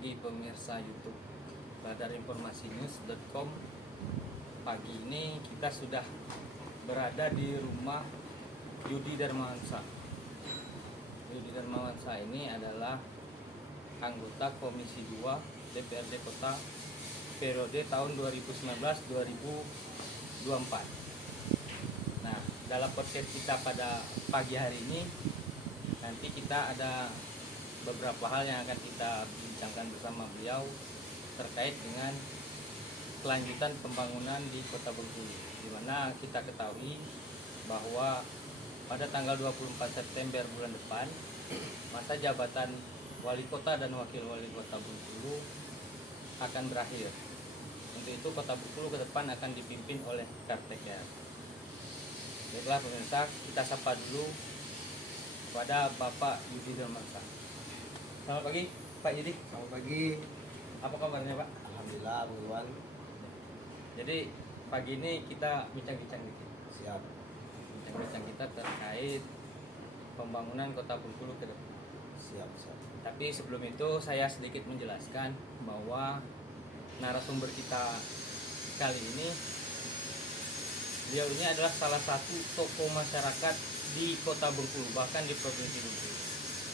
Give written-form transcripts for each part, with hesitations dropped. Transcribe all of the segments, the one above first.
pagi pemirsa YouTube radarinformasinews.com. Pagi ini kita sudah berada di rumah Yudi Darmawansa. Yudi Darmawansa ini adalah anggota Komisi 2 DPRD Kota periode tahun 2019-2024. Nah, dalam podcast kita pada pagi hari ini nanti kita ada beberapa hal yang akan kita bincangkan bersama beliau terkait dengan kelanjutan pembangunan di Kota Bengkulu, di mana kita ketahui bahwa pada tanggal 24 September bulan depan masa jabatan Wali Kota dan Wakil Wali Kota Bengkulu akan berakhir. Untuk itu Kota Bengkulu ke depan akan dipimpin oleh caretaker. Baiklah pemirsa, kita sapa dulu kepada Bapak Yudi Darmawansa. Selamat pagi Pak Yudi. Selamat pagi. Apa kabarnya Pak? Alhamdulillah, Bu Iwan. Jadi pagi ini kita bincang-bincang dikit. Siap. Bincang-bincang kita terkait pembangunan Kota Bengkulu ke depan. Siap. Tapi sebelum itu saya sedikit menjelaskan bahwa narasumber kita kali ini, beliau ini adalah salah satu tokoh masyarakat di Kota Bengkulu, bahkan di Provinsi Bengkulu.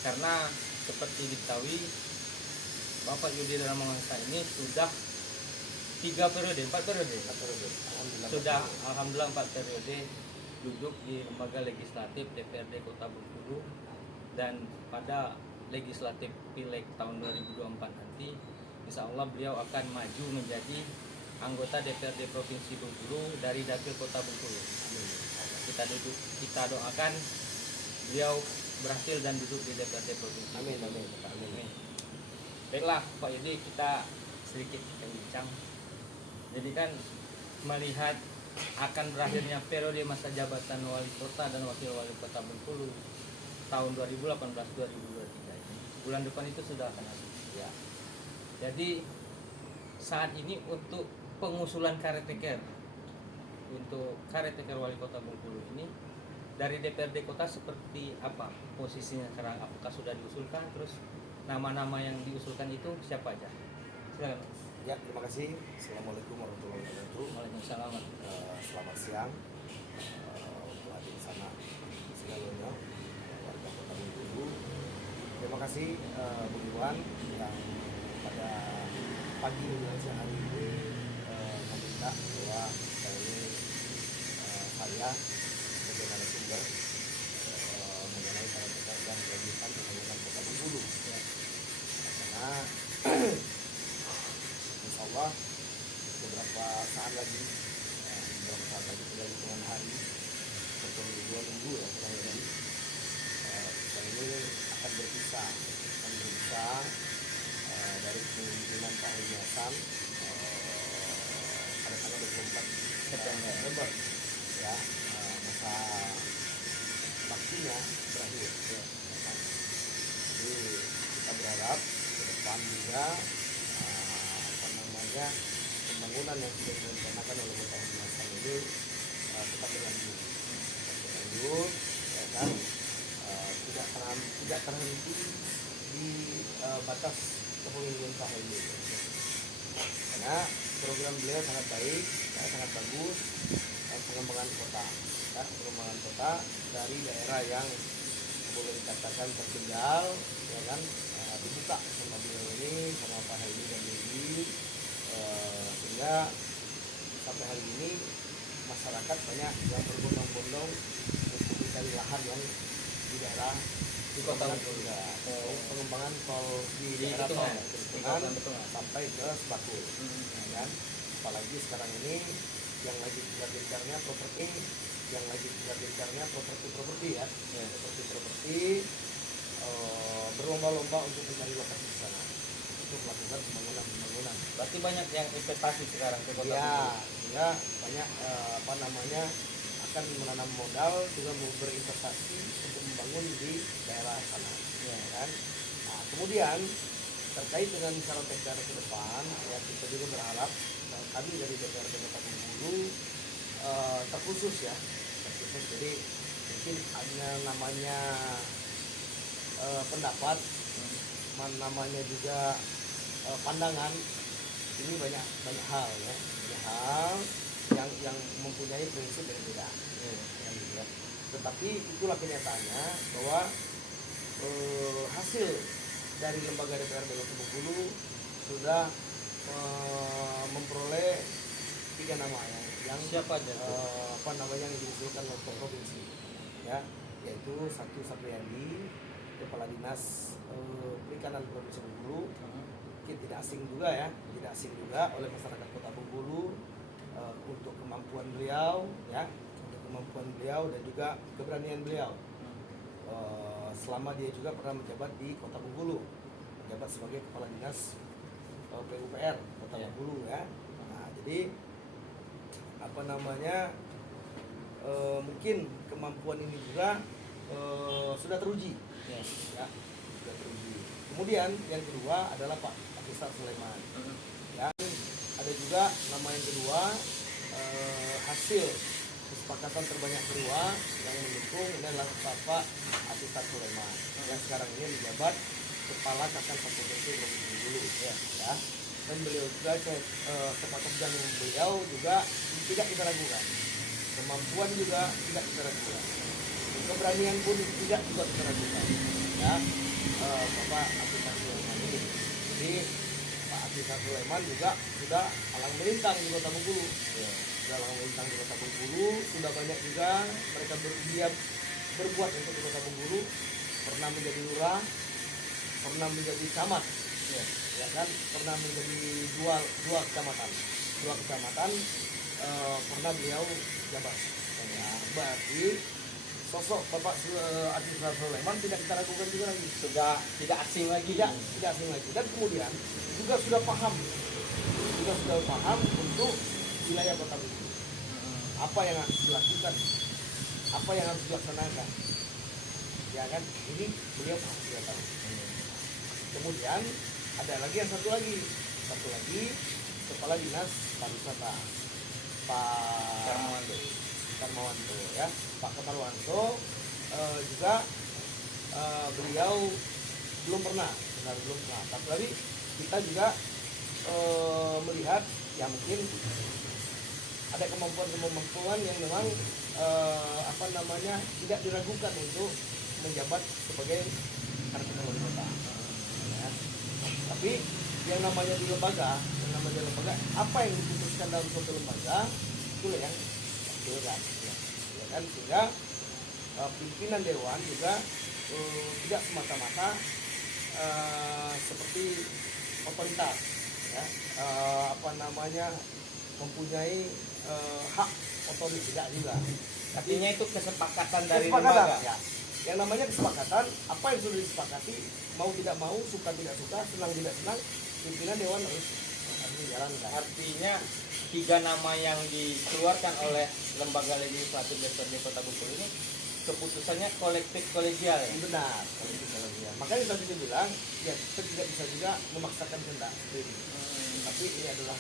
Karena seperti diketahui, Bapak Yudi Darmawansa ini sudah 4 periode. Alhamdulillah 4 periode duduk di lembaga legislatif DPRD Kota Bengkulu, dan pada legislatif Pileg tahun 2024 nanti insya Allah beliau akan maju menjadi anggota DPRD Provinsi Bengkulu dari Dapil Kota Bengkulu. Kita doakan beliau berhasil dan duduk di DPRD Provinsi. Amin. Baiklah Pak Yudi, kita sedikit bincang. Jadi kan melihat akan berakhirnya periode masa jabatan Wali Kota dan Wakil Wali Kota Bengkulu tahun 2018-2023 ini, bulan depan itu sudah akan habis. Ya. Jadi saat ini untuk pengusulan caretaker Wali Kota Bengkulu ini dari DPRD Kota seperti apa posisinya sekarang? Apakah sudah diusulkan? Terus nama-nama yang diusulkan itu siapa aja? Silakan. Ya, terima kasih. Assalamualaikum warahmatullahi wabarakatuh. Waalaikumsalam. Selamat siang untuk hadir di sana segalanya warga Kota Bengkulu. Terima kasih Bu Iwan yang pada pagi menjelang siang hari ini meminta bahwa saya sebagai narasumber mengenai caretaker dan kelanjutan pembangunan Kota Bengkulu. Ya. Karena insya Allah beberapa saat lagi tinggal hitungan hari ataupun 2 minggu ya kurang lebih kita ini akan berpisah dari kepemimpinan Pak Hedi Hasan pada tanggal 24 September ya, masa baktinya berakhir ya. Jadi kita berharap ke depan juga pembangunan yang sudah direncanakan oleh Bapak Hedi Hasan ini tetap berlanjut ya kan, tidak terhenti di batas kepemimpinan Pak Hedi, karena program beliau sangat baik, sangat bagus, pengembangan kota dari daerah yang boleh dikatakan tertinggal ya kan, dibuka sama beliau ini, sama Pak Hedi dan Dedi, sehingga sampai hari ini masyarakat banyak yang berbondong-bondong untuk mencari lahan yang di daerah Di Kota Bengkulu. Pengembangan tol di daerah tol sampai ke Sebakul, ya kan? Apalagi sekarang ini yang lagi gencar-gencarnya properti ya, properti berlomba-lomba untuk mencari lokasi di sana untuk melakukan pembangunan. Berarti banyak yang investasi sekarang ke Kota Bengkulu. Ya, banyak akan menanam modal juga mau berinvestasi untuk membangun di daerah sana, ya kan. Nah, kemudian terkait dengan caretaker ke depan, ya kita juga berharap kami dari DPRD Kota Bengkulu terkhusus. Jadi mungkin hanya namanya pendapat, namanya juga pandangan ini banyak hal ya, banyak hal yang mempunyai prinsip yang berbeda. Ya, gitu ya. Tetapi itulah kenyataannya bahwa hasil dari lembaga DPRD Kota Bengkulu sudah memperoleh 3 nama yang Siapa aja tuh? yang diusulkan oleh provinsi ya, yaitu Satu Sapriyandi, Kepala Dinas Perikanan Provinsi Bengkulu. Tidak asing juga ya, tidak asing juga oleh masyarakat Kota Bengkulu untuk kemampuan beliau ya, untuk kemampuan beliau dan juga keberanian beliau. Selama dia juga pernah menjabat di Kota Bengkulu, menjabat sebagai Kepala Dinas PUPR Kota Bengkulu ya. Nah, jadi mungkin kemampuan ini juga sudah teruji ya, sudah teruji. Kemudian yang kedua adalah Pak Akisar Sulaiman ya. Ada juga nama yang kedua, hasil kesepakatan terbanyak kedua yang mendukung ini adalah Bapak Akisar Sulaiman yang sekarang ini menjabat Kepala Kakang Provinsi Bengkulu ya. Dan beliau juga sepakat dengan beliau juga tidak kita ragukan, kemampuan juga tidak kita ragukan, keberanian pun tidak juga kita ragukan ya, Bapak Akisar Sulaiman ini. Jadi Pak Akisar Sulaiman juga sudah alang melintang di Kota Bengkulu ya. Sudah alang melintang di Kota Bengkulu, sudah banyak juga mereka dia berbuat untuk di Kota Bengkulu, pernah menjadi lurah, pernah menjadi camat ya kan, pernah menjadi dua kecamatan pernah beliau jabat ya. Berarti sosok Bapak Akisar Sulaiman tidak kita ragukan juga lagi, Sudah tidak asing lagi. Tidak asing lagi. Dan kemudian juga sudah paham untuk wilayah Kota Bengkulu, apa yang harus dilakukan, apa yang harus dilaksanakan ya kan, ini beliau paham, sudah tahu. Kemudian ada lagi satu lagi Kepala Dinas Pariwisata Pak Karmawanto ya. Pak Karmawanto juga beliau belum pernah, tapi kita juga melihat ya mungkin ada kemampuan yang memang tidak diragukan untuk menjabat sebagai Karyawan Wali Kota ya. Tapi yang namanya lembaga, apa yang diputuskan dalam suatu lembaga itulah yang dilakukan ya kan, sehingga pimpinan dewan juga tidak semata-mata seperti otoritas ya, mempunyai hak otoritas, tidak juga. Artinya itu kesepakatan dari lembaga ya. Yang namanya kesepakatan, apa yang sudah disepakati, mau tidak mau, suka tidak suka, senang tidak senang, pimpinan dewan harus menjalankan. Artinya 3 nama yang dikeluarkan oleh lembaga legislatif DPRD Kota Bengkulu ini keputusannya kolektif kolegial ya? Benar, kolektif kolegial. Makanya tadi saya bilang, ya kita tidak bisa juga memaksakan kehendak sendiri. Tapi ini adalah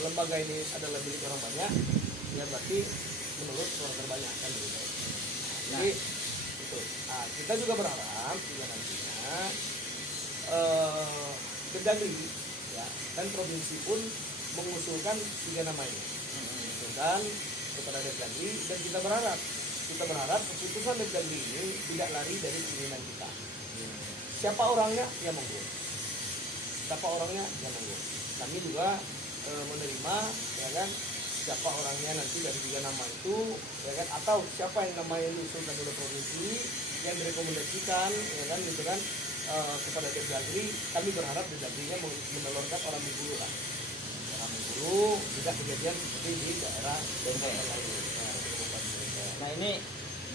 lembaga ini adalah milik orang banyak, ya berarti menurut suara terbanyak kan gitu. Jadi itu. Nah, kita juga berharap juga nantinya Kemdagri ya, dan provinsi pun mengusulkan 3 nama ini, mengusulkan kepada Kemdagri, dan kita berharap keputusan Kemdagri ini tidak lari dari keinginan kita. Siapa orangnya ya monggo, kami juga menerima ya kan, siapa orangnya nanti dari 3 nama itu ya kan, atau siapa yang namanya diusulkan oleh provinsi yang direkomendasikan ya kan gitu kan kepada Kemdagri. Kami berharap Kemdagri-nya menelurkan orang Bengkulu lah, tidak kejadian seperti di daerah lain. Nah ini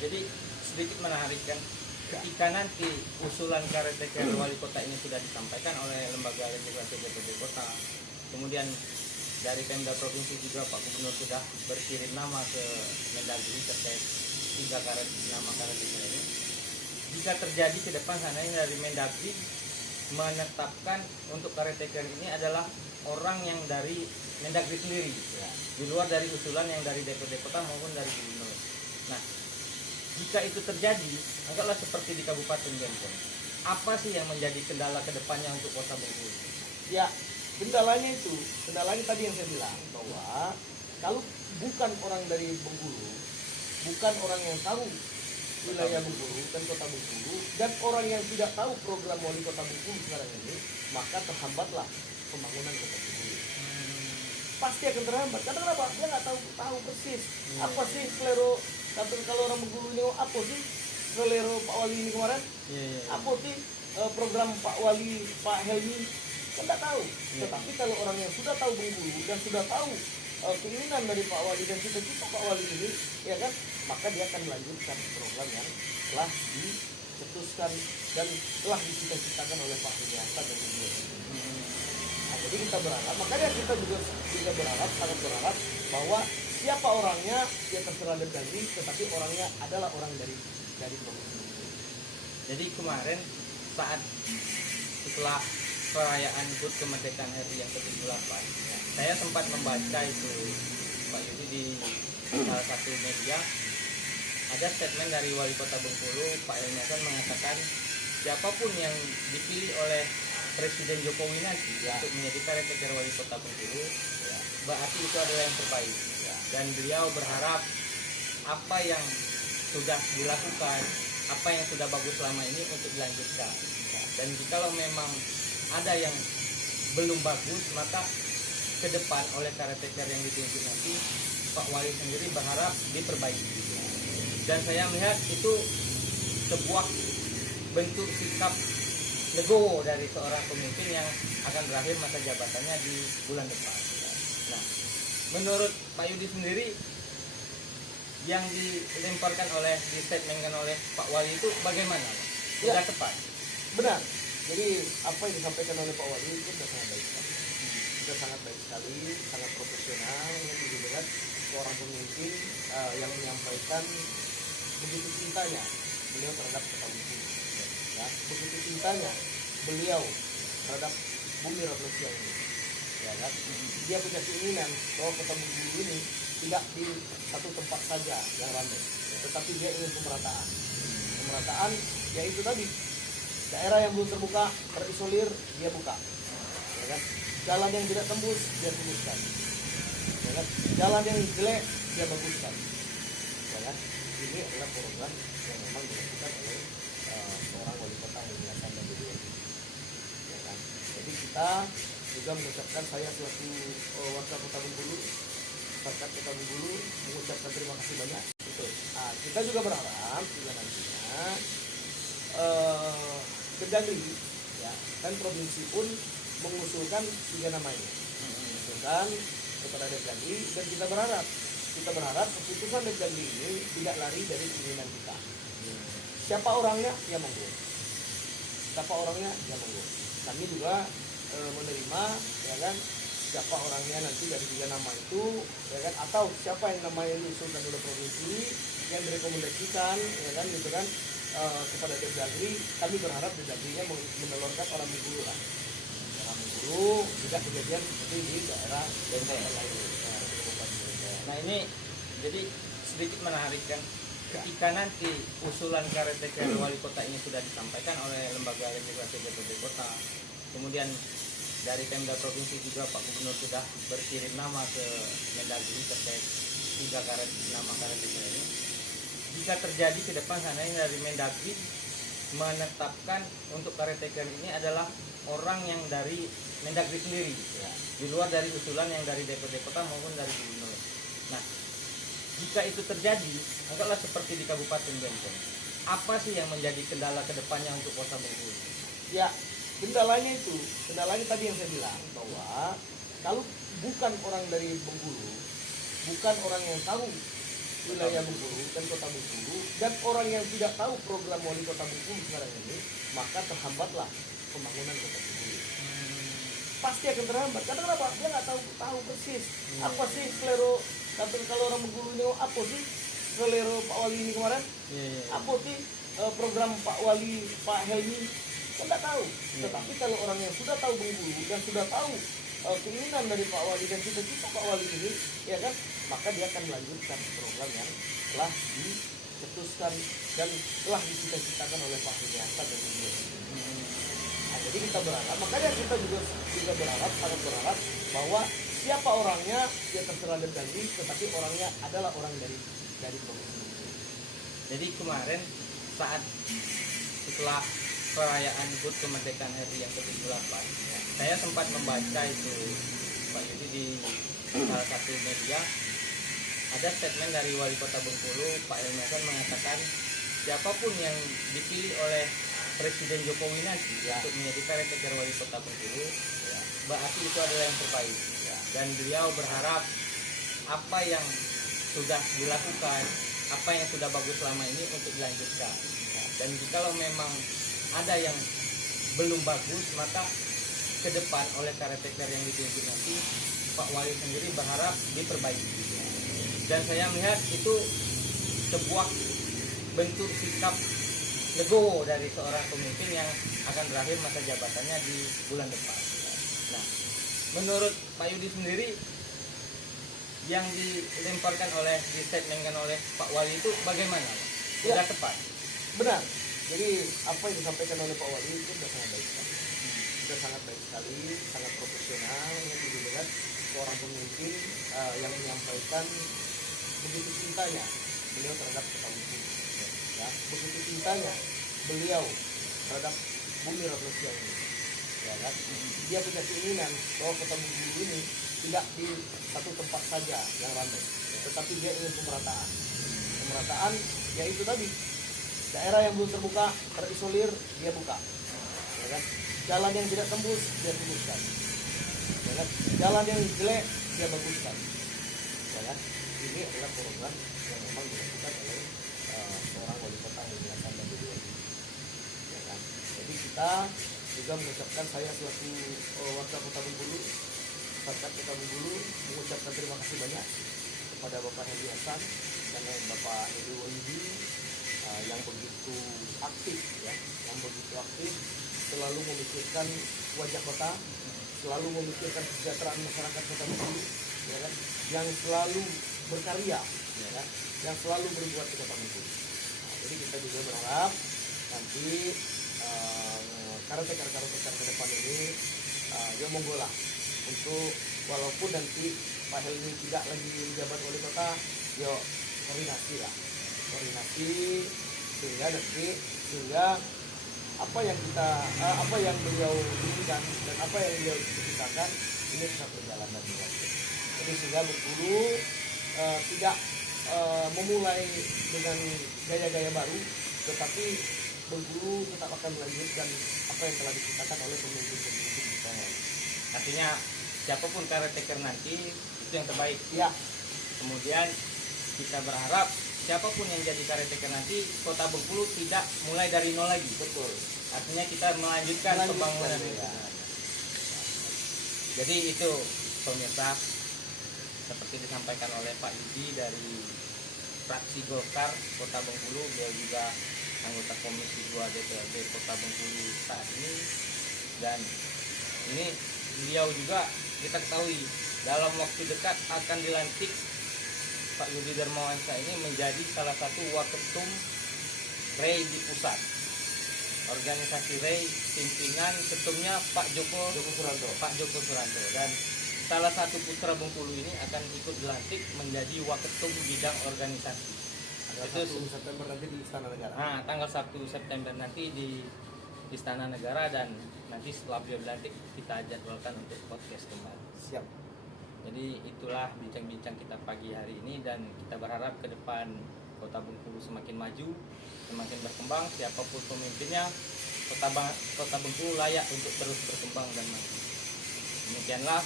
jadi sedikit menarik kan, ketika nanti usulan Karyawan Wali Kota ini sudah disampaikan oleh lembaga legislatif DPRD Kota, kemudian dari Pemda Provinsi juga Pak Gubernur sudah berkirim nama ke Mendagri terkait 3 nama Karyawan ini. Jika terjadi ke depan sana ini dari Mendagri menetapkan untuk caretaker ini adalah orang yang dari Mendagri sendiri ya, di luar dari usulan yang dari DPRD Kota maupun dari Gubernur. Nah, jika itu terjadi, anggaplah seperti di Kabupaten Gempong, apa sih yang menjadi kendala kedepannya untuk Kota Bengkulu? Ya, kendalanya tadi yang saya bilang bahwa kalau bukan orang dari Bengkulu, bukan orang yang tahu wilayah Bengkulu dan Kota Bengkulu, dan orang yang tidak tahu program wali Kota Bengkulu sekarang ini, maka terhambatlah pembangunan Kota Bengkulu. Pasti akan terhambat. Karena kenapa? Dia nggak tahu persis apa sih selero. Kalau orang Bengkulu ini apa sih selero Pak Wali ini kemarin? Apa sih program Pak Wali Pak Helmi? Kan nggak tahu. Tetapi kalau orang yang sudah tahu Bengkulu dan sudah tahu keinginan dari Pak Wali dan cita-cita Pak Wali ini, ya kan, maka dia akan melanjutkan program yang telah dicetuskan dan telah dicita-citakan oleh Pak Widianta dan beliau. Nah, jadi kita berharap, makanya kita juga berharap, sangat berharap bahwa siapa orangnya ya terserah dari, tetapi orangnya adalah orang dari Bengkulu. Jadi kemarin saat setelah perayaan HUT kemerdekaan RI yang ke-78, saya sempat membaca itu Pak Yudi di salah satu media, ada statement dari Wali Kota Bengkulu Pak Helmi Hasan mengatakan siapapun yang dipilih oleh Presiden Jokowi nanti untuk menjadi caretaker Wali Kota Bengkulu, berarti itu adalah yang terbaik. Dan beliau berharap apa yang sudah dilakukan, apa yang sudah bagus selama ini untuk dilanjutkan. Dan jikalau memang ada yang belum bagus, maka ke depan oleh caretaker yang ditunjuk nanti Pak Wali sendiri berharap diperbaiki. Dan saya melihat itu sebuah bentuk sikap legowo dari seorang pemimpin yang akan berakhir masa jabatannya di bulan depan. Nah, menurut Pak Yudi sendiri, yang dilemparkan distatementkan oleh Pak Wali itu bagaimana? Sudah tepat? Benar. Jadi apa yang disampaikan oleh Pak Wali itu sudah sangat baik sekali. Sudah sangat baik sekali, sangat profesional, gitu kan. Seorang pemimpin yang menyampaikan begitu cintanya beliau terhadap Kota Bengkulu. Ya, begitu cintanya beliau terhadap bumi Indonesia ini. Ya kan? Dia punya keinginan bahwa Kota Bengkulu ini tidak di satu tempat saja yang ramai, tetapi dia ingin pemerataan. Pemerataan yaitu tadi daerah yang belum terbuka, terisolir, dia buka. Ya kan? Jalan yang tidak tembus, dia tembuskan. Ya kan? Jalan yang jelek, dia baguskan. Ya kan? Ini adalah program yang memang dilakukan oleh seorang wali kota yang biasa dan beliau. Ya kan? Jadi kita juga mengucapkan, saya selaku warga Kota Bengkulu, masyarakat Kota Bengkulu, mengucapkan terima kasih banyak. Betul. Nah, kita juga berharap juga nantinya Kemdagri ya, dan provinsi pun mengusulkan 3 nama ini, mengusulkan kepada Kemdagri, dan kita berharap keputusan Kemdagri ini tidak lari dari keinginan kita. Siapa orangnya, ya monggo. Siapa orangnya, ya monggo. Kami juga menerima, ya kan, siapa orangnya nanti dari 3 nama itu, ya kan, atau siapa yang namanya diusulkan oleh provinsi yang direkomendasikan, ya kan, gitu kan, kepada Kemdagri. Kami berharap Kemdagri-nya menelurkan orang Bengkulu lah. Orang Bengkulu tidak kejadian seperti di daerah lain. Nah, ini jadi sedikit menarik kan, ketika nanti usulan caretaker wali kota ini sudah disampaikan oleh lembaga legislasi DPD kota, kemudian dari Pemda provinsi juga Pak Gubernur sudah berkirim nama ke Mendagri terkait 3 nama caretaker ini. Jika terjadi ke depan seandainya dari Mendagri menetapkan untuk caretaker ini adalah orang yang dari Mendagri sendiri, di luar dari usulan yang dari DPD kota maupun dari Gubernur. Nah, jika itu terjadi, anggaplah seperti di Kabupaten Benteng, apa sih yang menjadi kendala kedepannya untuk Kota Bengkulu? Ya, kendalanya tadi yang saya bilang bahwa kalau bukan orang dari Bengkulu, bukan orang yang tahu wilayah Bengkulu dan Kota Bengkulu, dan orang yang tidak tahu program wali Kota Bengkulu sekarang ini, maka terhambatlah pembangunan Kota Bengkulu. Pasti akan terhambat. Karena kenapa? Dia nggak tahu persis apa sih selero. Kalau orang Bengkulu ini apa sih selero Pak Wali ini kemarin? Apa sih program Pak Wali Pak Helmi? Kan nggak tahu. Tetapi kalau orang yang sudah tahu Bengkulu dan sudah tahu keinginan dari Pak Wali dan cita-cita Pak Wali ini, ya kan, maka dia akan melanjutkan program yang telah cetuskan dan telah dicita-citakan oleh Pak Hedi Hasan dan beliau. Nah, jadi kita berharap, makanya kita juga berharap, sangat berharap bahwa siapa orangnya ya terserah dan ganti, tetapi orangnya adalah orang dari provinsi. Jadi kemarin saat setelah perayaan HUT kemerdekaan RI yang ke-78, saya sempat membaca itu Pak Yudi di salah satu media, ada statement dari Wali Kota Bengkulu Pak Helmi Hasan mengatakan siapapun yang dipilih oleh Presiden Jokowi nanti untuk menjadi caretaker Wali Kota Bengkulu, berarti itu adalah yang terbaik. Dan beliau berharap apa yang sudah dilakukan, apa yang sudah bagus selama ini untuk dilanjutkan. Dan jikalau memang ada yang belum bagus, maka ke depan oleh caretaker yang ditunjuk nanti Pak Wali sendiri berharap diperbaiki. Dan saya melihat itu sebuah bentuk sikap legowo dari seorang pemimpin yang akan berakhir masa jabatannya di bulan depan. Nah, menurut Pak Yudi sendiri yang dilemparkan distatementkan oleh Pak Wali itu bagaimana? Sudah tepat? Benar. Jadi apa yang disampaikan oleh Pak Wali itu sudah sangat baik sekali. Sudah sangat baik sekali, sangat profesional, yang dilihat seorang pemimpin yang menyampaikan begitu cintanya beliau terhadap Kota Bengkulu. Ya, begitu cintanya beliau terhadap bumi Revolusi ini. Ya kan? Dia punya keinginan bahwa Kota Bengkulu ini tidak di satu tempat saja yang ramai, tetapi dia ingin pemerataan. Pemerataan yaitu tadi daerah yang belum terbuka, terisolir, dia buka. Ya kan? Jalan yang tidak tembus, dia tembuskan. Ya kan? Jalan yang jelek, dia baguskan. Ya kan? Ini adalah program yang memang dilakukan oleh seorang wali kota yang Hasan dan beliau. Ya kan? Jadi kita juga mengucapkan, saya selaku warga Kota Bengkulu, masyarakat Kota Bengkulu, mengucapkan terima kasih banyak kepada Bapak Helmi Hasan dan Bapak Edi Wahyudi yang begitu aktif, ya, yang begitu aktif, selalu memikirkan wajah kota, selalu memikirkan kesejahteraan masyarakat Kota Bengkulu, ya kan, yang selalu berkarya, ya kan, yang selalu berbuat di Kota Bengkulu. Nah, jadi kita juga berharap nanti caretaker ke depan ini ya monggo lah untuk walaupun nanti Pak Helmi tidak lagi menjabat wali kota, yuk koordinasi lah, koordinasi sehingga apa yang beliau inginkan dan apa yang beliau ciptakan ini bisa berjalan dengan baik. Jadi sehingga Bengkulu tidak memulai dengan gaya-gaya baru, tetapi Bengkulu tetap akan melanjutkan apa yang telah diciptakan oleh pemimpin-pemimpin kita. Artinya siapapun caretaker nanti itu yang terbaik. Ya. Kemudian kita berharap siapapun yang jadi caretaker nanti Kota Bengkulu tidak mulai dari nol lagi. Betul. Artinya kita melanjutkan pembangunan. Ya. Jadi itu pemirsa, seperti disampaikan oleh Pak Yudi dari fraksi Golkar Kota Bengkulu, beliau juga anggota Komisi 2 DPRD Kota Bengkulu saat ini, dan ini beliau juga kita ketahui dalam waktu dekat akan dilantik Pak Yudi Darmawansyah ini menjadi salah satu waketum REI di pusat. Organisasi REI pimpinan ketumnya Pak Joko Suranto, dan salah satu putra Bengkulu ini akan ikut dilantik menjadi waketum bidang organisasi. Itu 1 September nanti di Istana Negara. Nah, tanggal 1 September nanti di Istana Negara, dan nanti setelah beliau dilantik kita jadwalkan untuk podcast kembali. Siap. Jadi itulah bincang-bincang kita pagi hari ini, dan kita berharap ke depan Kota Bengkulu semakin maju, semakin berkembang. Siapapun pemimpinnya, Kota Bengkulu layak untuk terus berkembang dan maju. Demikianlah,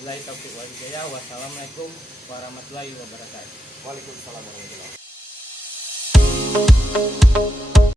billahi taufiq wal hidayah. Wassalamualaikum warahmatullahi wabarakatuh. Waalaikumsalam warahmatullahi wabarakatuh.